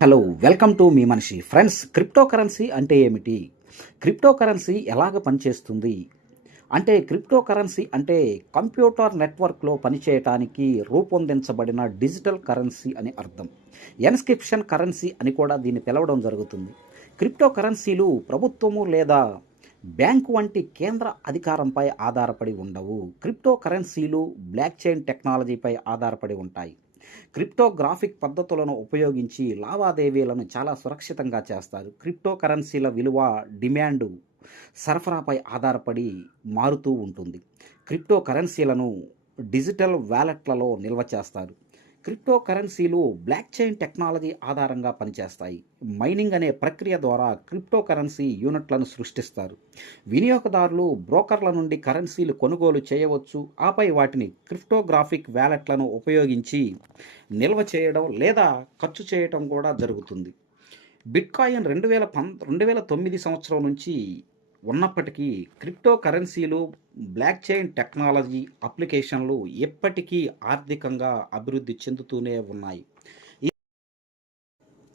Hello! Welcome to me మనిషి. Friends, crypto currency అంటే ఏమిటి? క్రిప్టో కరెన్సీ ఎలాగ పనిచేస్తుంది? అంటే క్రిప్టో కరెన్సీ అంటే కంప్యూటర్ నెట్వర్క్‌లో పనిచేయటానికి రూపొందించబడిన డిజిటల్ కరెన్సీ అని అర్థం. ఎన్‌స్క్రిప్షన్ కరెన్సీ అని కూడా దీన్ని పిలవడం జరుగుతుంది. క్రిప్టో కరెన్సీలు ప్రభుత్వము లేదా బ్యాంకు వంటి కేంద్ర అధికారంపై ఆధారపడి ఉండవు. క్రిప్టో కరెన్సీలు బ్లాక్ చైన్ టెక్నాలజీపై ఆధారపడి ఉంటాయి. క్రిప్టోగ్రాఫిక్ పద్ధతులను ఉపయోగించి లావాదేవీలను చాలా సురక్షితంగా చేస్తారు. క్రిప్టో కరెన్సీల విలువ డిమాండు, సరఫరాపై ఆధారపడి మారుతూ ఉంటుంది. క్రిప్టో కరెన్సీలను డిజిటల్ వాలెట్లలో నిల్వ చేస్తారు. క్రిప్టో కరెన్సీలు బ్లాక్ చైన్ టెక్నాలజీ ఆధారంగా పనిచేస్తాయి. మైనింగ్ అనే ప్రక్రియ ద్వారా క్రిప్టో కరెన్సీ యూనిట్లను సృష్టిస్తారు. వినియోగదారులు బ్రోకర్ల నుండి కరెన్సీలు కొనుగోలు చేయవచ్చు, ఆపై వాటిని క్రిప్టోగ్రాఫిక్ వ్యాలెట్లను ఉపయోగించి నిల్వ చేయడం లేదా ఖర్చు చేయటం కూడా జరుగుతుంది. బిట్‌కాయిన్ 2009 సంవత్సరం నుంచి ఉన్నప్పటికీ క్రిప్టో కరెన్సీలు, బ్లాక్ చైన్ టెక్నాలజీ అప్లికేషన్‌లు ఎప్పటికీ ఆర్థికంగా అభివృద్ధి చెందుతూనే ఉన్నాయి. ఈ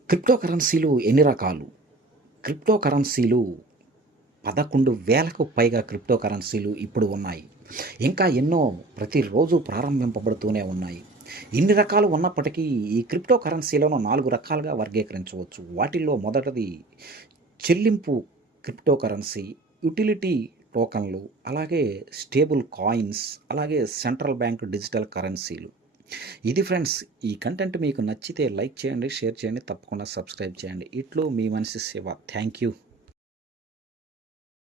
క్రిప్టో కరెన్సీలు ఎన్ని రకాలు? క్రిప్టో కరెన్సీలు 11,000కు పైగా క్రిప్టో కరెన్సీలు ఇప్పుడు ఉన్నాయి. ఇంకా ఎన్నో ప్రతిరోజు ప్రారంభింపబడుతూనే ఉన్నాయి. ఇన్ని రకాలు ఉన్నప్పటికీ ఈ క్రిప్టో కరెన్సీలను 4 రకాలుగా వర్గీకరించవచ్చు. వాటిల్లో మొదటిది చెల్లింపు క్రిప్టో కరెన్సీ, యుటిలిటీ టోకన్లు, అలాగే స్టేబుల్ కాయిన్స్, అలాగే సెంట్రల్ బ్యాంక్ డిజిటల్ కరెన్సీలు. ఇది ఫ్రెండ్స్, ఈ కంటెంట్ మీకు నచ్చితే లైక్ చేయండి, షేర్ చేయండి, తప్పకుండా సబ్స్క్రైబ్ చేయండి. ఇట్లు మీ మనిషి శివ. Thank you.